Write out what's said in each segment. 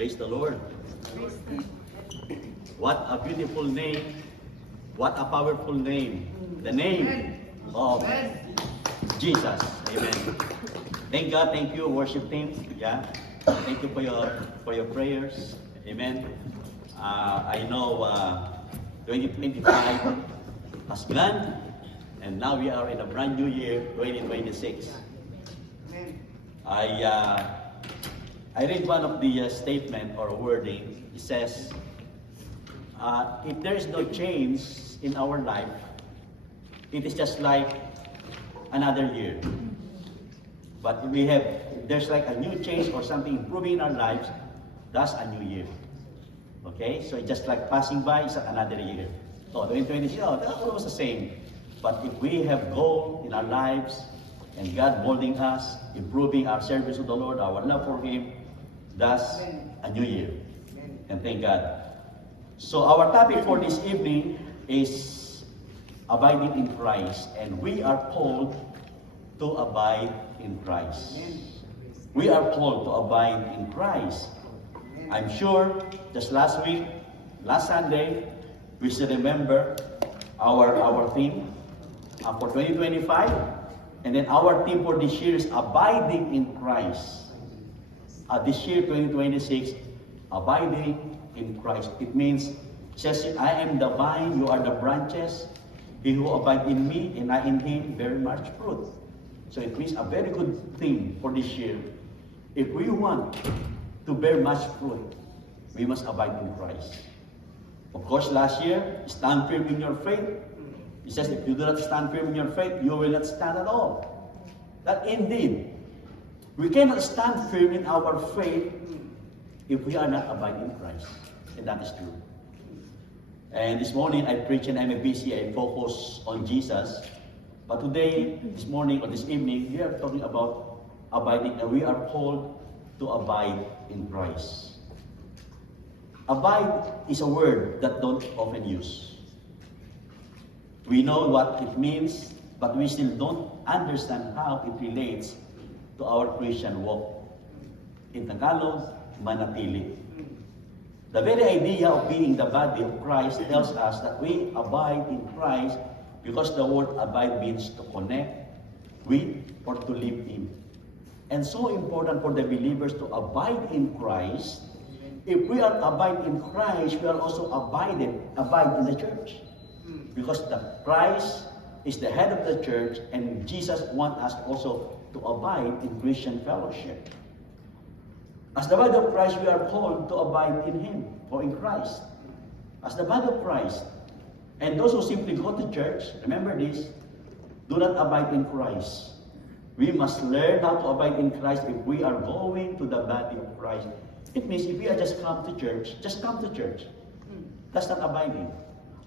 Praise the Lord. What a beautiful name. What a powerful name. The name of Jesus. Amen. Thank God. Thank you, worship team. Yeah. Thank you for your prayers. Amen. I know 2025 has gone, and now we are in a brand new year, 2026. I read one of the statement or wording. It says, if there is no change in our life, it is just like another year. But if there's like a new change or something improving in our lives, that's a new year. Okay? So it's just like passing by, it's another year. So 2020, that's almost the same. But if we have goal in our lives, and God molding us, improving our service to the Lord, our love for Him, that's a new year. And thank God. So our topic for this evening is abiding in Christ. And we are called to abide in Christ. We are called to abide in Christ. I'm sure just last week, last Sunday, we should remember our theme for 2025. And then our theme for this year is abiding in Christ. This year, 2026, abiding in Christ. It means, says, I am the vine, you are the branches. He who abides in me and I in him bear much fruit. So it means a very good thing for this year. If we want to bear much fruit, we must abide in Christ. Of course, last year, stand firm in your faith. It says, if you do not stand firm in your faith, you will not stand at all. That indeed, we cannot stand firm in our faith if we are not abiding in Christ. And that is true. And this morning, I preach and I'm busy, I focus on Jesus. But today, this morning or this evening, we are talking about abiding, and we are called to abide in Christ. Abide is a word that don't often use. We know what it means, but we still don't understand how it relates to our Christian walk. In Tagalog, manatili. The very idea of being the body of Christ tells us that we abide in Christ because the word abide means to connect with or to live in. And so important for the believers to abide in Christ. If we are abide in Christ, we are also abide in the church. Because Christ is the head of the church, and Jesus wants us also to abide in Christian fellowship. As the body of Christ, we are called to abide in Him or in Christ. As the body of Christ, and those who simply go to church, remember this, do not abide in Christ. We must learn how to abide in Christ if we are going to the body of Christ. It means if we are just come to church, just come to church. That's not abiding.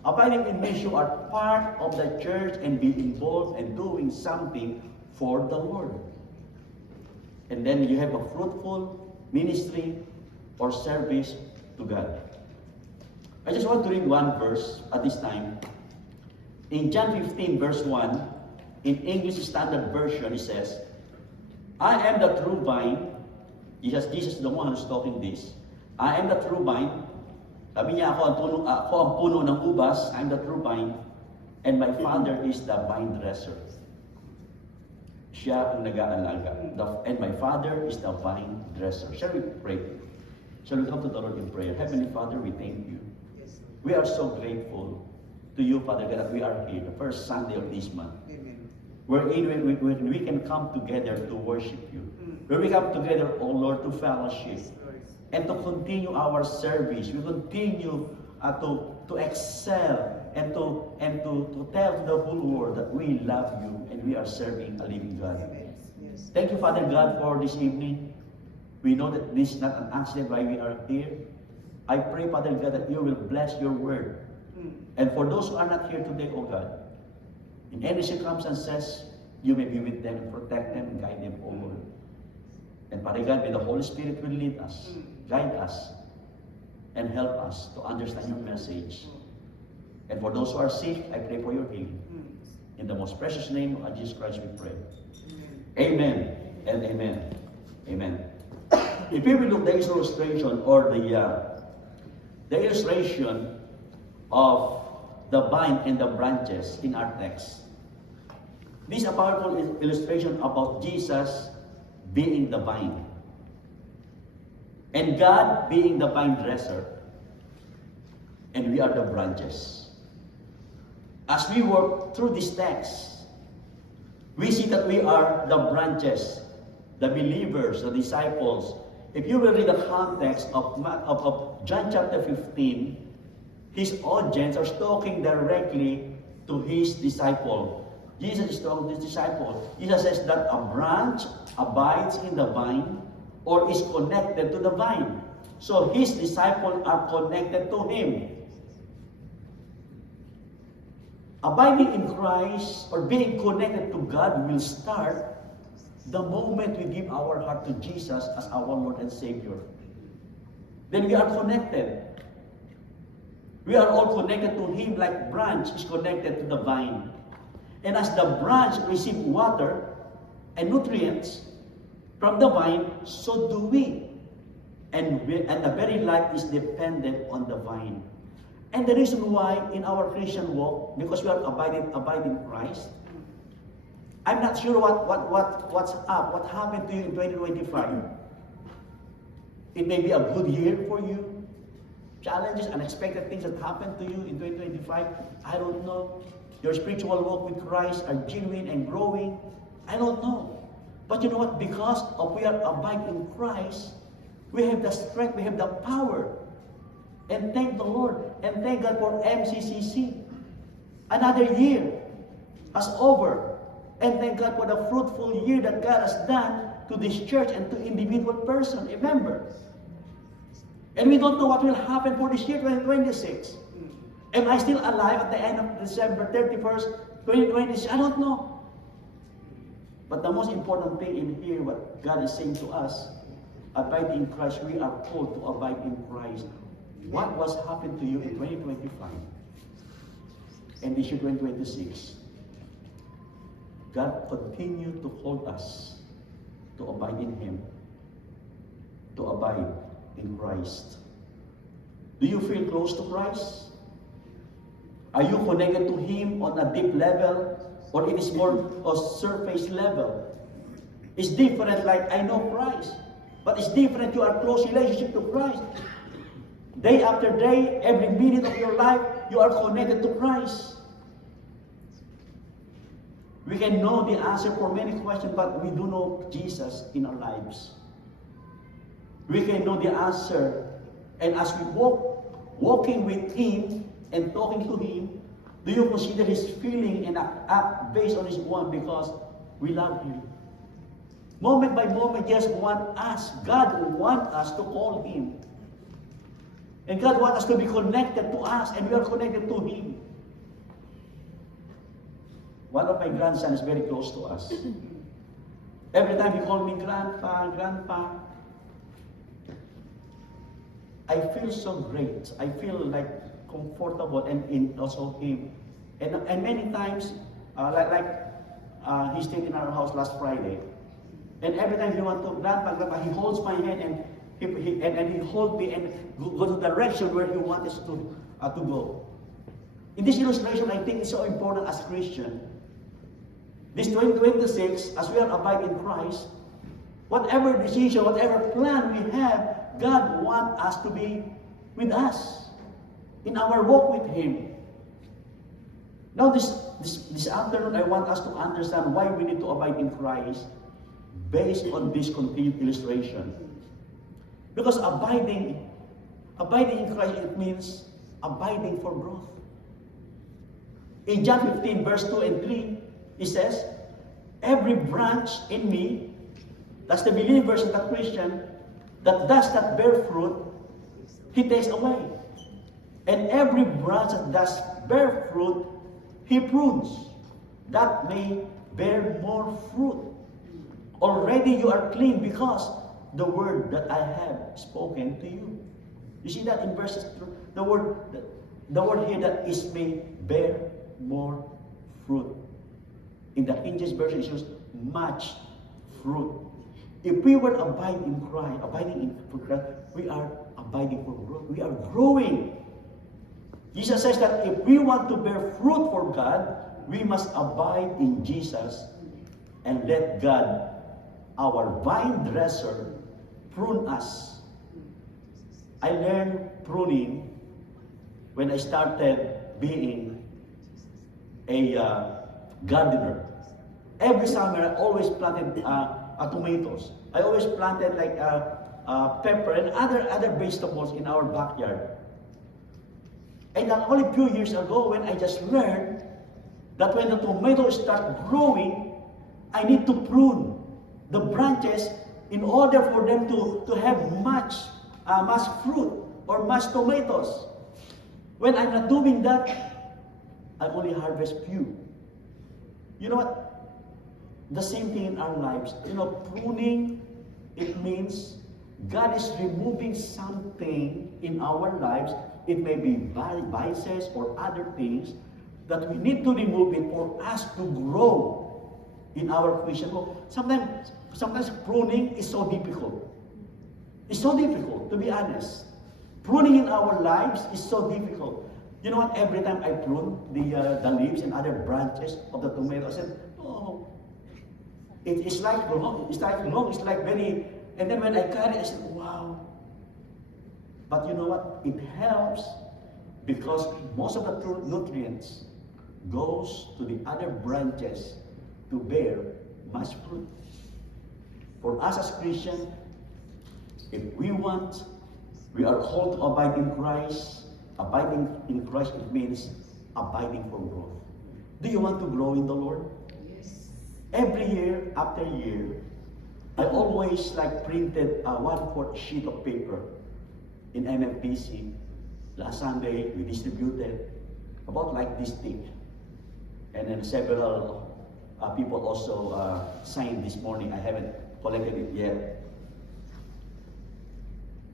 Abiding means you are part of the church and be involved in doing something for the Lord. And then you have a fruitful ministry or service to God. I just want to read one verse at this time. In John 15 verse 1, in English Standard Version, it says, I am the true vine. Jesus is the one who's talking this. I am the true vine. Sabi niya, ako ang puno ng ubas, I'm the true vine, and my Father is the vine dresser. Siya ang nag-aalaga. And my Father is the vine dresser. Shall we pray? Shall we come to the Lord in prayer? Heavenly Father, we thank you. We are so grateful to you, Father God, that we are here, the first Sunday of this month. Wherein we can come together to worship you. Where we come together, O Lord, to fellowship. And to continue our service. We continue to excel and to tell the whole world that we love you and we are serving a living God. Thank you, Father God, for this evening. We know that this is not an accident why we are here. I pray, Father God, that you will bless your word. And for those who are not here today, O God, in any circumstances, you may be with them and protect them and guide them, O Lord. And Father God, may the Holy Spirit will lead us, guide us, and help us to understand your message. And for those who are sick, I pray for your healing. In the most precious name of Jesus Christ we pray. Amen and amen. Amen. If you will look the illustration or the illustration of the vine and the branches in our text, this is a powerful illustration about Jesus being the vine and God being the vine dresser, and we are the branches. As we work through this text, we see that we are the branches, the believers, the disciples. If you will read the context of John chapter 15, his audience are talking directly to his disciple. Jesus is talking to his disciple. Jesus says that a branch abides in the vine or is connected to the vine. So his disciples are connected to him. Abiding in Christ or being connected to God will start the moment we give our heart to Jesus as our Lord and Savior. Then we are connected. We are all connected to Him like branch is connected to the vine. And as the branch receives water and nutrients from the vine, so do we. And the very life is dependent on the vine. And the reason why in our Christian walk, because we are abiding in Christ, I'm not sure what's up, what happened to you in 2025. It may be a good year for you. Challenges, unexpected things that happened to you in 2025. I don't know. Your spiritual walk with Christ are genuine and growing. I don't know. But you know what? Because we are abiding in Christ, we have the strength, we have the power. And thank the Lord. And thank God for MCCC. Another year has over. And thank God for the fruitful year that God has done to this church and to individual person. Remember. And we don't know what will happen for this year, 2026. Am I still alive at the end of December 31st, 2026? I don't know. But the most important thing in here, what God is saying to us, abide in Christ. We are called to abide in Christ. What was happened to you in 2025 and this year 2026? God continue to hold us to abide in Him, to abide in Christ. Do you feel close to Christ? Are you connected to Him on a deep level, or it is more of surface level? It's different, like I know Christ, but it's different. You are close relationship to Christ. Day after day, every minute of your life, you are connected to Christ. We can know the answer for many questions, but we do know Jesus in our lives. We can know the answer, and as we walking with Him and talking to Him, do you consider His feeling and act based on His word because we love Him? Moment by moment, just want us. God wants us to call Him. And God wants us to be connected to us, and we are connected to Him. One of my grandsons is very close to us. Every time he calls me Grandpa, Grandpa, I feel so great. I feel like comfortable and in also Him. And many times, he stayed in our house last Friday. And every time he wants to, Grandpa, Grandpa, he holds my hand and he holds me and go to the direction where he wants us to go. In this illustration, I think it's so important as Christian. This 2026, as we are abiding in Christ, whatever decision, whatever plan we have, God wants us to be with us in our walk with Him. Now this afternoon, I want us to understand why we need to abide in Christ based on this continued illustration. Because abiding in Christ, it means abiding for growth. In John 15, verse 2 and 3, it says, every branch in me, that's the believers and the Christian, that does not bear fruit, He takes away. And every branch that does bear fruit, He prunes, that may bear more fruit. Already you are clean because the word that I have spoken to you. You see that in verses 2, the word here that is may bear more fruit. In the English version, it shows much fruit. If we will abide in Christ, abiding in Christ, we are abiding for growth. We are growing. Jesus says that if we want to bear fruit for God, we must abide in Jesus and let God, our vine dresser, prune us. I learned pruning when I started being a gardener. Every summer, I always planted tomatoes. I always planted like pepper and other vegetables in our backyard. And then only a few years ago, when I just learned that when the tomatoes start growing, I need to prune the branches in order for them to have much fruit or much tomatoes. When I'm not doing that, I only harvest few. You know what? The same thing in our lives. You know, pruning, it means God is removing something in our lives. It may be vices or other things that we need to remove it for us to grow in our Christian walk. Sometimes pruning is so difficult. It's so difficult, to be honest. Pruning in our lives is so difficult. You know what? Every time I prune the leaves and other branches of the tomato, I said, oh, it's like long. It's like very. And then when I carry it, I said, wow. But you know what? It helps because most of the nutrients goes to the other branches to bear much fruit. For us as Christians, if we are called to abide in Christ. Abiding in Christ, it means abiding for growth. Do you want to grow in the Lord? Yes. Every year after year, I always printed a 1/4 sheet of paper in MMPC. Last Sunday, we distributed about like this thick. And then several people also signed this morning. I haven't collected it yet.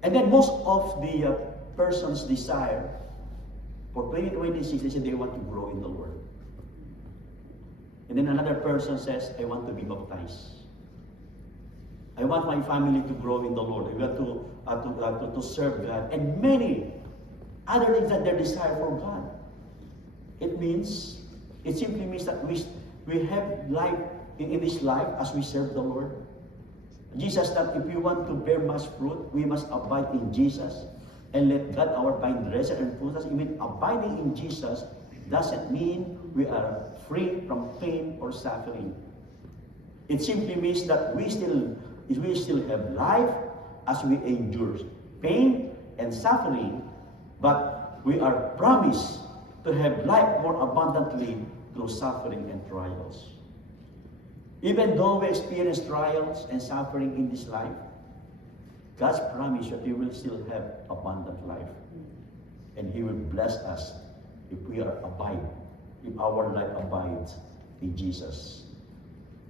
And then most of the person's desire for 2026, they say they want to grow in the Lord. And then another person says, I want to be baptized. I want my family to grow in the Lord. I want to serve God. And many other things that they desire for God. It simply means that we have life in this life as we serve the Lord. Jesus said, if we want to bear much fruit, we must abide in Jesus and let God, our vine dresser, and prune us. Even abiding in Jesus doesn't mean we are free from pain or suffering. It simply means that we still have life as we endure pain and suffering, but we are promised to have life more abundantly through suffering and trials. Even though we experience trials and suffering in this life, God's promise that we will still have abundant life. And He will bless us if our life abides in Jesus.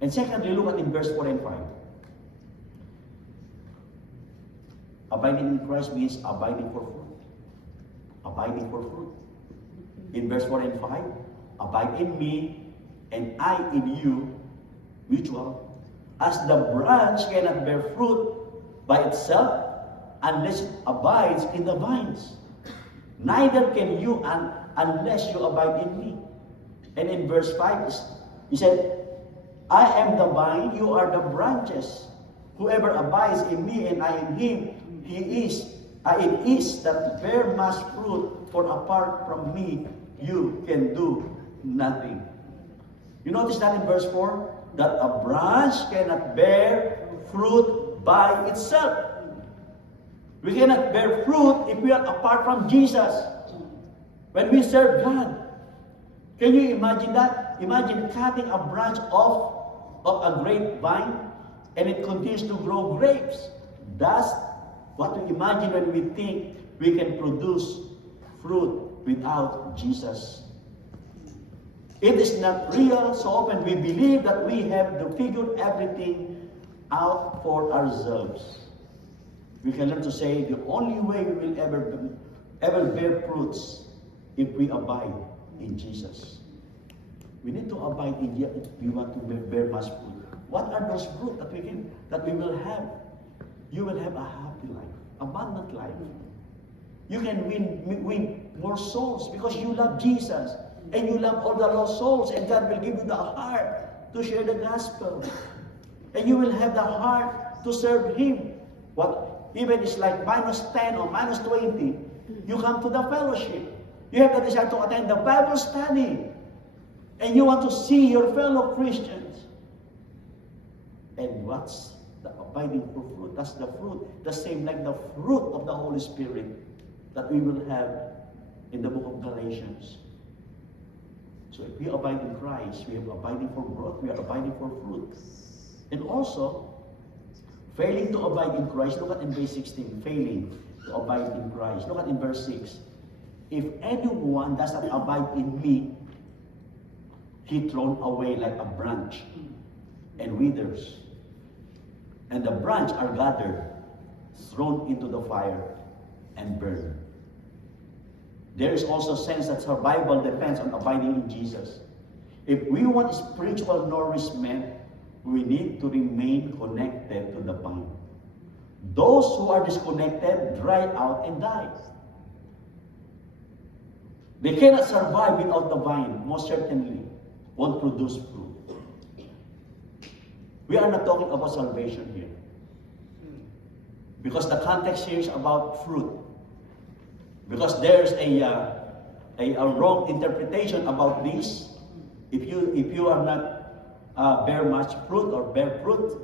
And secondly, look at in verse 4 and 5. Abiding in Christ means abiding for fruit. Abiding for fruit. In verse 4 and 5, abide in me and I in you, mutual. As the branch cannot bear fruit by itself unless it abides in the vines, neither can you unless you abide in me. And in verse 5, he said, I am the vine, you are the branches. Whoever abides in me and I in him, it is that bear much fruit, for apart from me, you can do nothing. You notice that in verse 4? That a branch cannot bear fruit by itself. We cannot bear fruit if we are apart from Jesus. When we serve God. Can you imagine that? Imagine cutting a branch off of a grapevine and it continues to grow grapes. That's what we imagine when we think we can produce fruit without Jesus. It is not real. So often we believe that we have to figure everything out for ourselves. We can learn to say the only way we will ever bear fruits if we abide in Jesus. We need to abide in Jesus if we want to bear much fruit. What are those fruit that we will have? You will have a happy life, abundant life. You can win more souls because you love Jesus and you love all the lost souls, and God will give you the heart to share the gospel. And you will have the heart to serve Him. What even is like -10 or -20, you come to the fellowship. You have the desire to attend the Bible study. And you want to see your fellow Christians. And what's the abiding fruit? That's the fruit. The same like the fruit of the Holy Spirit that we will have in the book of Galatians. So if we abide in Christ, we are abiding for growth, we are abiding for fruit. And also, failing to abide in Christ, look at in verse 16, failing to abide in Christ. Look at in verse 6. If anyone does not abide in me, he thrown away like a branch and withers. And the branch are gathered, thrown into the fire, and burned. There is also a sense that survival depends on abiding in Jesus. If we want spiritual nourishment, we need to remain connected to the vine. Those who are disconnected dry out and die. They cannot survive without the vine, most certainly won't produce fruit. We are not talking about salvation here. Because the context here is about fruit. Because there's a wrong interpretation about this. If you are not bear much fruit or bear fruit,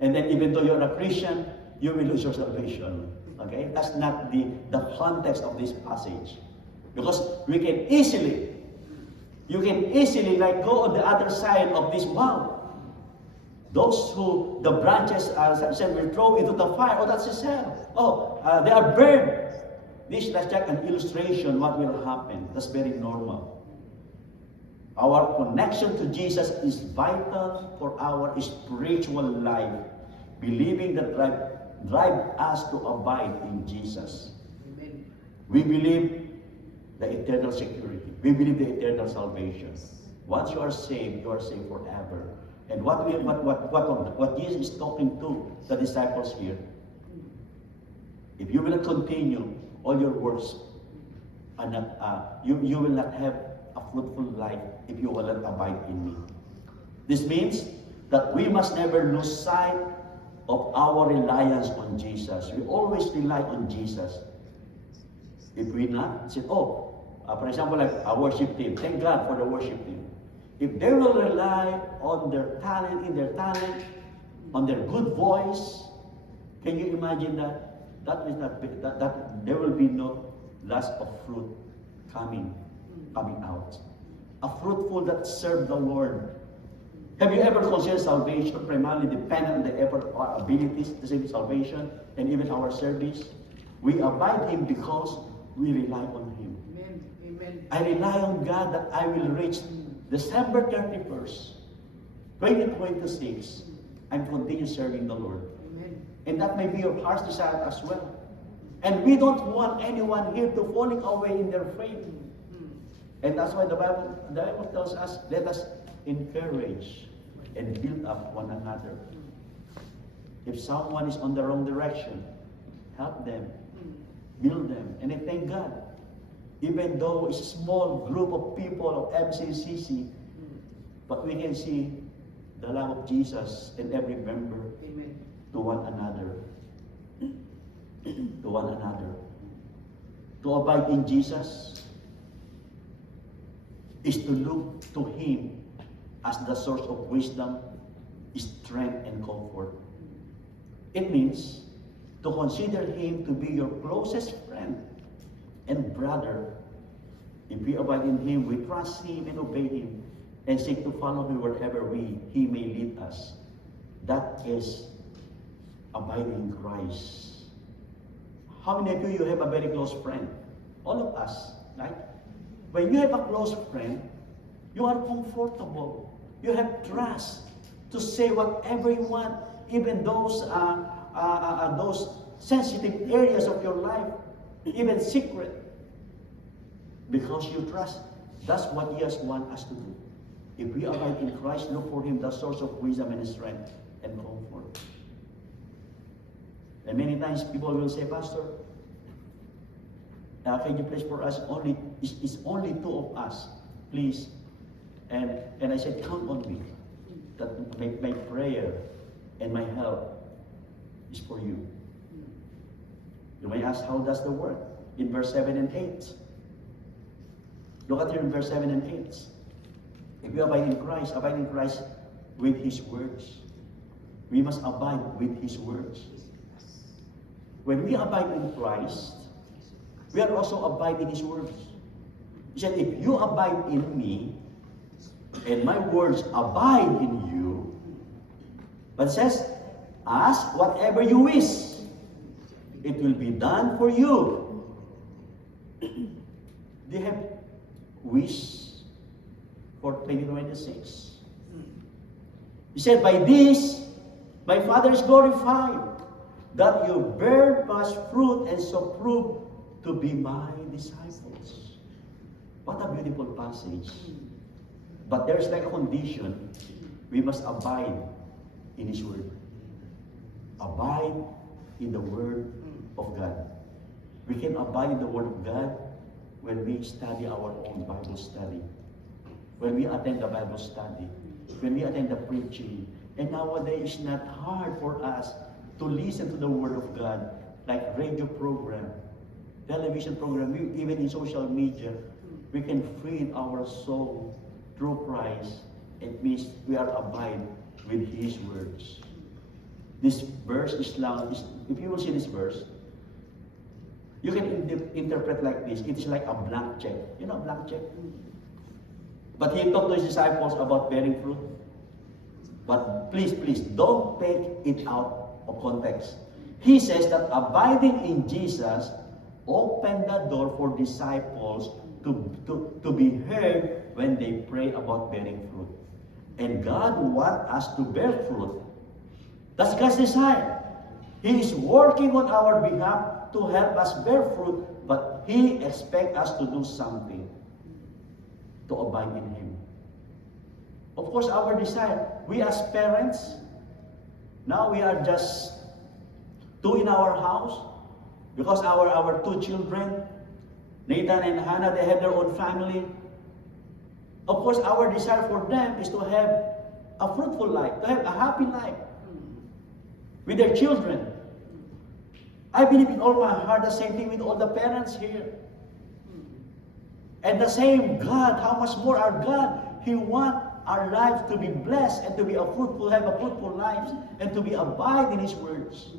and then even though you're a Christian, you will lose your salvation. Okay? That's not the context of this passage. Because you can easily like go on the other side of this wow. Those who the branches said will throw into the fire. Oh, that's hell. Oh, they are burned. This is like an illustration what will happen. That's very normal. Our connection to Jesus is vital for our spiritual life. Believing that drive us to abide in Jesus. Amen. We believe the eternal security. We believe the eternal salvation. Once you are saved forever. And what Jesus is talking to the disciples here, if you will not continue, all your works are not, you will not have a fruitful life if you will not abide in me. This means that we must never lose sight of our reliance on Jesus. We always rely on Jesus. If we not, say, for example, like a worship team, thank God for the worship team. If they will rely on their talent, on their good voice, can you imagine that? That there will be no loss of fruit coming out. A fruitful that serve the Lord. Have you ever considered salvation primarily dependent on the effort or abilities to save salvation and even our service? We abide Him because we rely on Him. Amen. I rely on God that I will reach December 31st, 2026, and continue serving the Lord. Amen. And that may be your heart's desire as well. And we don't want anyone here to falling away in their faith. And that's why the Bible tells us, let us encourage and build up one another. If someone is on the wrong direction, help them, build them. And I thank God. Even though it's a small group of people of MCCC, but we can see the love of Jesus in every member. Amen. To one another. To one another. To abide in Jesus is to look to Him as the source of wisdom, strength, and comfort. It means to consider Him to be your closest friend and brother. If we abide in Him, we trust Him and obey Him and seek to follow Him wherever He may lead us. That is abiding in Christ. How many of you have a very close friend? All of us, right? When you have a close friend, you are comfortable. You have trust to say whatever you want, even those sensitive areas of your life, even secret, because you trust. That's what Jesus wants us to do. If we abide in Christ, look for Him, the source of wisdom and strength and comfort. And many times people will say, Pastor, can you please for us only, it's only two of us, please. And I said, count on me, that my prayer and my help is for you. You may ask, how does that work? In verse 7 and 8. Look at here in verse 7 and 8. If we abide in Christ with His words. We must abide with His words. When we abide in Christ, we are also abide in His words. He said, if you abide in me, and my words abide in you, but it says, ask whatever you wish. It will be done for you. Do you have wish for 2026? He said, by this, my Father is glorified, that you bear much fruit and so prove to be my disciples. What a beautiful passage. But there's like a condition. We must abide in His Word. Abide in the Word of God. We can abide in the Word of God when we study our own Bible study. When we attend the Bible study. When we attend the preaching. And nowadays, it's not hard for us to listen to the Word of God, like radio program, television program, even in social media. We can feed our soul through Christ. It means we are abide with His words. This verse is long. If you will see this verse, you can interpret like this. It's like a blank check. You know, blank check. But He talked to His disciples about bearing fruit. But please, don't take it out of context. He says that abiding in Jesus opened the door for disciples to be heard when they pray about bearing fruit. And God wants us to bear fruit. That's God's desire. He is working on our behalf to help us bear fruit, but He expects us to do something to abide in Him. Of course, our desire, we as parents, now we are just two in our house, because our two children, Nathan and Hannah, they have their own family. Of course, our desire for them is to have a fruitful life, to have a happy life with their children. I believe in all my heart the same thing with all the parents here. And the same God, how much more our God, He wants our lives to be blessed and to be have a fruitful life and to be abide in His words.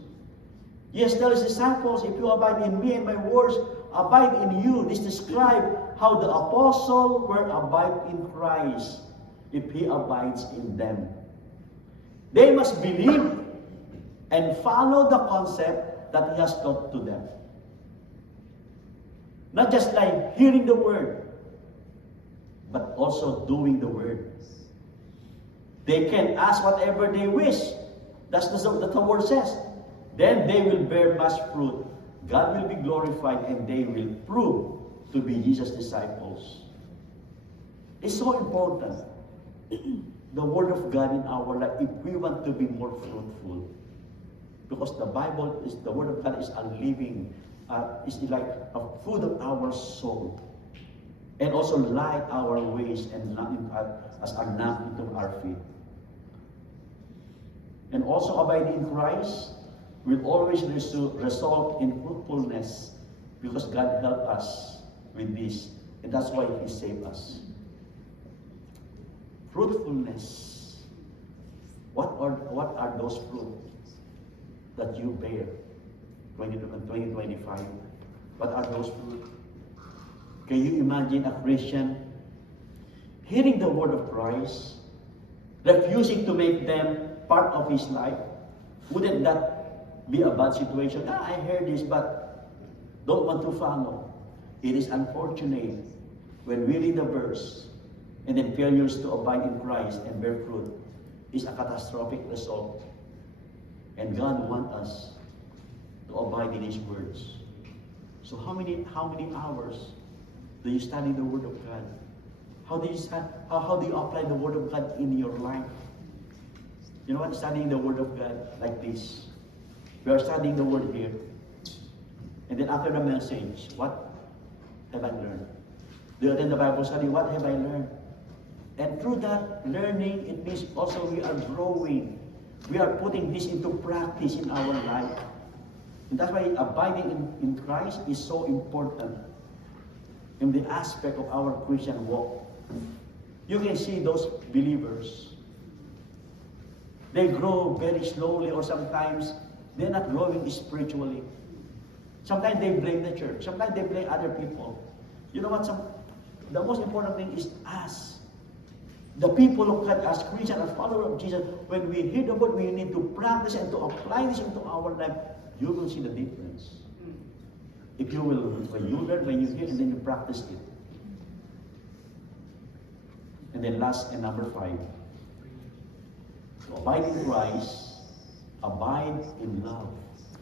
Yes, tell His disciples, if you abide in me and my words abide in you. This describes how the apostle were abide in Christ if he abides in them. They must believe and follow the concept that He has taught to them. Not just like hearing the word, but also doing the word. They can ask whatever they wish. That's what the word says. Then they will bear much fruit. God will be glorified and they will prove to be Jesus' disciples. It's so important. The Word of God in our life, if we want to be more fruitful. Because the Bible is, the Word of God is a living, is like a food of our soul. And also light our ways and as a lamp into our feet. And also abiding in Christ will always result in fruitfulness, because God helped us with this, and that's why He saved us. Fruitfulness. What are those fruits that you bear? 2025. What are those fruits? Can you imagine a Christian hearing the word of Christ, refusing to make them part of his life? Wouldn't that be a bad situation? I heard this, but don't want to follow. It is unfortunate when we read the verse and then failures to abide in Christ and bear fruit is a catastrophic result. And God wants us to abide in His words. So how many hours do you study the Word of God? How do you how do you apply the Word of God in your life? You know what? Studying the Word of God like this. We are studying the Word here. And then after the message, what have I learned? Do you attend the Bible study? What have I learned? And through that learning, it means also we are growing. We are putting this into practice in our life. And that's why abiding in Christ is so important in the aspect of our Christian walk. You can see those believers. They grow very slowly, or sometimes they're not growing spiritually. Sometimes they blame the church. Sometimes they blame other people. You know what? The most important thing is us. The people of God, as Christians, as followers of Jesus, when we hear the word, we need to practice and to apply this into our life. You will see the difference. If you will, when you learn, when you hear, and then you practice it. And then last and number 5. To abide in Christ, abide in love.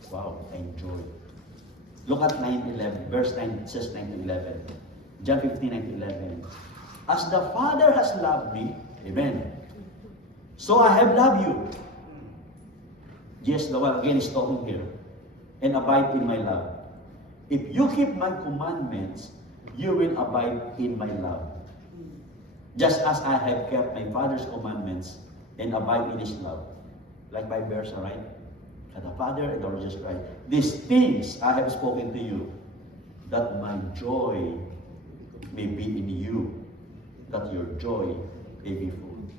Wow, enjoy. Look at 9:11, verse 9, it says 9-11. John 15:9-11. As the Father has loved me, amen, so I have loved you. Yes, the one again is talking here. And abide in my love. If you keep my commandments, you will abide in my love. Just as I have kept my Father's commandments and abide in his love. Like by verse, right? And the Father and the Lord Jesus Christ. These things I have spoken to you, that my joy may be in you, that your joy may be full.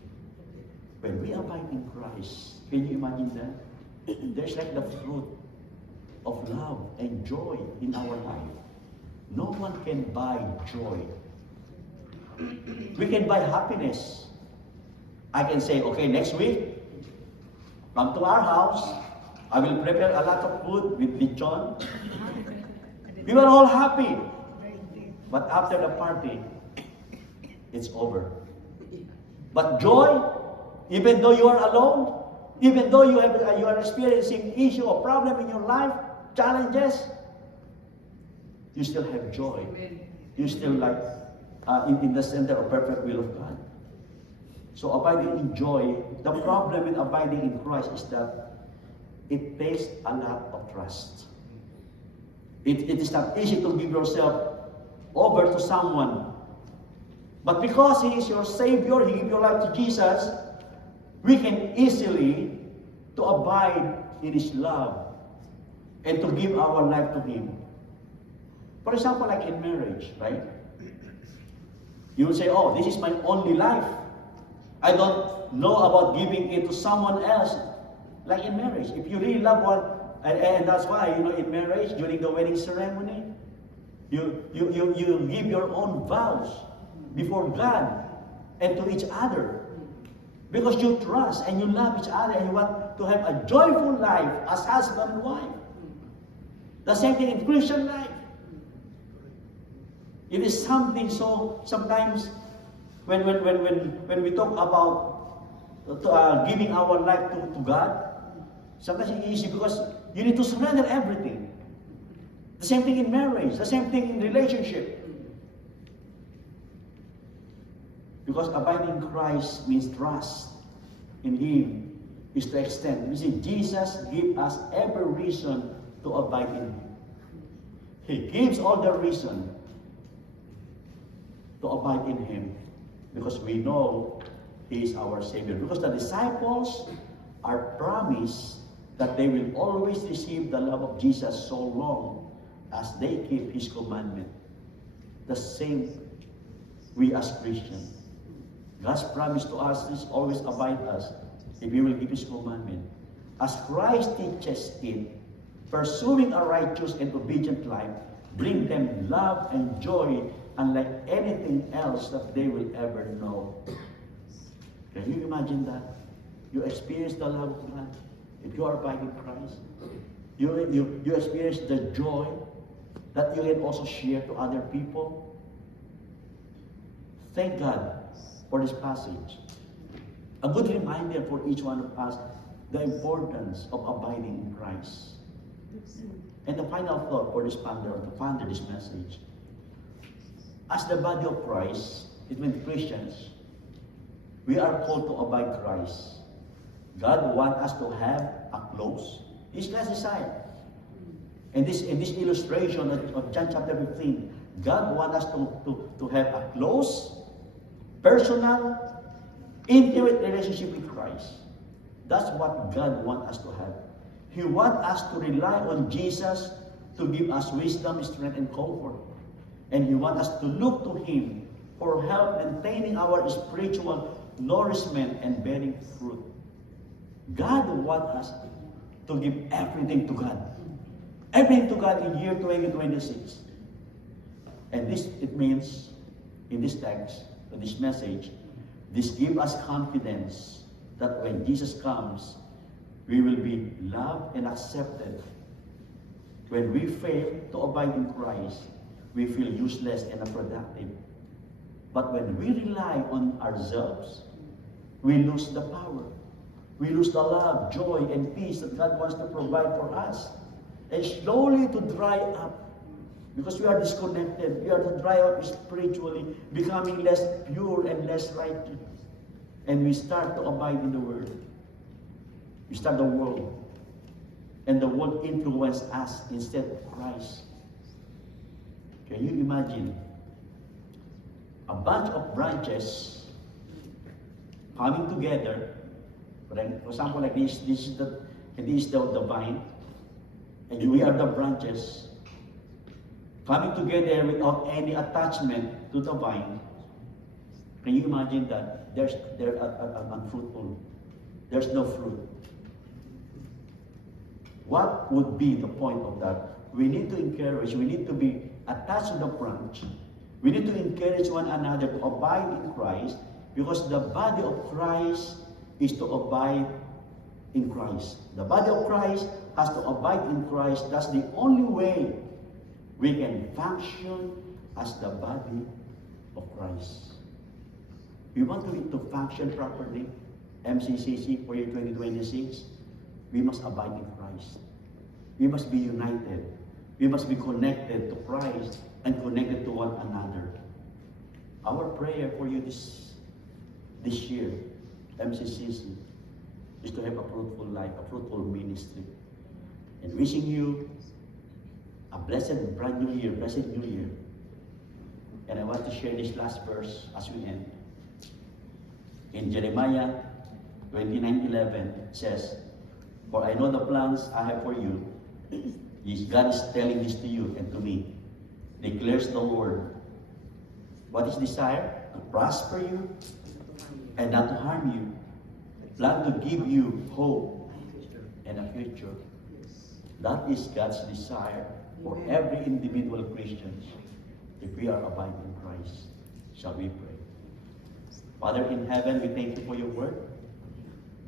When we abide in Christ, can you imagine that? There's like the fruit of love and joy in our life. No one can buy joy. We can buy happiness. I can say, okay, next week, come to our house. I will prepare a lot of food with lechon. We were all happy. But after the party, it's over. But joy, even though you are alone, even though you are experiencing issue or problem in your life, challenges, you still have joy. You still like in the center of perfect will of God. So abiding in joy, the problem with abiding in Christ is that it takes a lot of trust. It is not easy to give yourself over to someone. But because He is your Savior, He gave your life to Jesus, we can easily to abide in His love and to give our life to Him. For example, like in marriage, right? You will say, oh, this is my only life. I don't know about giving it to someone else. Like in marriage, if you really love one, and that's why, in marriage, during the wedding ceremony, you give your own vows before God and to each other. Because you trust and you love each other and you want to have a joyful life as husband and wife. The same thing in Christian life. It is something so, sometimes when we talk about giving our life to God, sometimes it's easy because you need to surrender everything. The same thing in marriage, the same thing in relationship. Because abiding in Christ means trust in Him is to extend. You see, Jesus gives us every reason to abide in Him. He gives all the reason to abide in Him because we know He is our Savior. Because the disciples are promised that they will always receive the love of Jesus so long as they keep His commandment. The same we as Christians. God's promise to us is always abide us if we will keep His commandment. As Christ teaches it, pursuing a righteous and obedient life bring them love and joy unlike anything else that they will ever know. Can you imagine that? You experience the love of God. If you are abiding in Christ, you experience the joy that you can also share to other people. Thank God for this passage. A good reminder for each one of us the importance of abiding in Christ. And the final thought for this ponder this message. As the body of Christ, it means Christians, we are called to abide Christ. God wants us to have a close, His God's desire. In this illustration of John chapter 15, God wants us to have a close, personal, intimate relationship with Christ. That's what God wants us to have. He wants us to rely on Jesus to give us wisdom, strength, and comfort. And He wants us to look to Him for help maintaining our spiritual nourishment and bearing fruit. God wants us to give everything to God. Everything to God in year 2026. And this, it means, in this text, in this message, this gives us confidence that when Jesus comes, we will be loved and accepted. When we fail to abide in Christ, we feel useless and unproductive. But when we rely on ourselves, we lose the power. We lose the love, joy, and peace that God wants to provide for us. And slowly to dry up. Because we are disconnected. We are to dry up spiritually, becoming less pure and less righteous. And we start to abide in the Word. We start the world. And the world influences us instead of Christ. Can you imagine a bunch of branches coming together? For example, like this is the vine, and we are the branches coming together without any attachment to the vine. Can you imagine that? They're unfruitful. There's no fruit. What would be the point of that? We need to encourage, we need to be attached to the branch. We need to encourage one another to abide in Christ, because the body of Christ is to abide in Christ. The body of Christ has to abide in Christ. That's the only way we can function as the body of Christ. We want it to function properly, MCCC for year 2026, we must abide in Christ. We must be united. We must be connected to Christ and connected to one another. Our prayer for you this year, MCCC, is to have a fruitful life, a fruitful ministry. And wishing you a blessed brand new year, blessed new year. And I want to share this last verse as we end. In Jeremiah 29:11 says, "For I know the plans I have for you." God is telling this to you and to me. Declares the Lord. What is desire? To prosper you and not to harm you. Plan to give you hope and a future. That is God's desire for every individual Christian if we are abiding in Christ. Shall we pray? Father in heaven, we thank you for your word.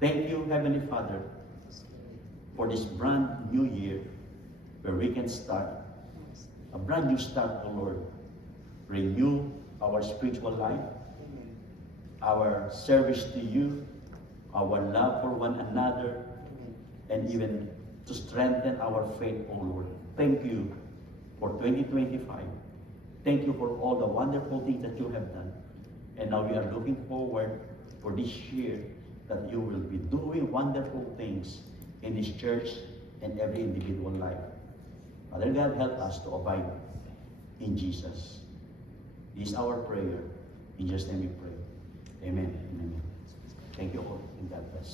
Thank you, Heavenly Father, for this brand new year where we can start. A brand new start, O Lord. Renew our spiritual life, our service to you, our love for one another, and even to strengthen our faith, O Lord. Thank you for 2025. Thank you for all the wonderful things that you have done. And now we are looking forward for this year that you will be doing wonderful things in this church and every individual life. Father God, help us to abide in Jesus. This is our prayer. In Jesus' name we pray. Amen. Amen. Thank you all, and God bless.